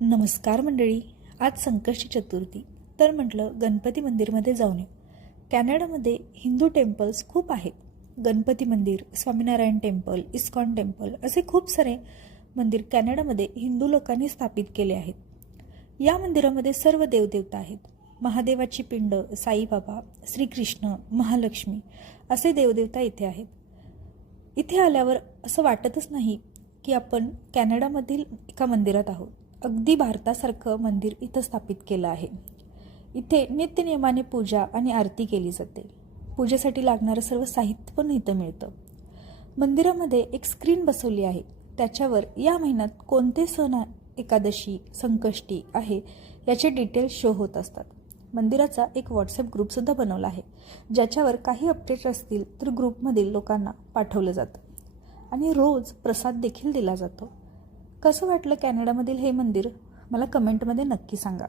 नमस्कार मंडळी. आज संकष्टी चतुर्थी, तर म्हटलं गणपती मंदिरमध्ये जाऊन येऊ. कॅनडामध्ये हिंदू टेम्पल्स खूप आहेत. गणपती मंदिर, स्वामीनारायण टेम्पल, इस्कॉन टेम्पल असे खूप सारे मंदिर कॅनडामध्ये हिंदू लोकांनी स्थापित केले आहेत. या मंदिरामध्ये सर्व देवदेवता आहेत. महादेवाची पिंड, साईबाबा, श्रीकृष्ण, महालक्ष्मी असे देवदेवता इथे आहेत. इथे आल्यावर असं वाटतच नाही की आपण कॅनडामधील एका मंदिरात आहोत. अगदी भारतासारखं मंदिर इथं स्थापित केलं आहे. इथे नित्यनियमाने पूजा आणि आरती केली जाते. पूजेसाठी लागणारं सर्व साहित्य पण इथं मिळतं. मंदिरामध्ये एक स्क्रीन बसवली आहे. त्याच्यावर या महिन्यात कोणते सण, एकादशी, संकष्टी आहे याचे डिटेल्स शो होत असतात. मंदिराचा एक व्हॉट्सअप ग्रुपसुद्धा बनवला आहे, ज्याच्यावर काही अपडेट असतील तर ग्रुपमधील लोकांना पाठवलं जातं आणि रोज प्रसाद देखील दिला जातो. कसं वाटलं कॅनडामधील हे मंदिर मला कमेंटमध्ये नक्की सांगा.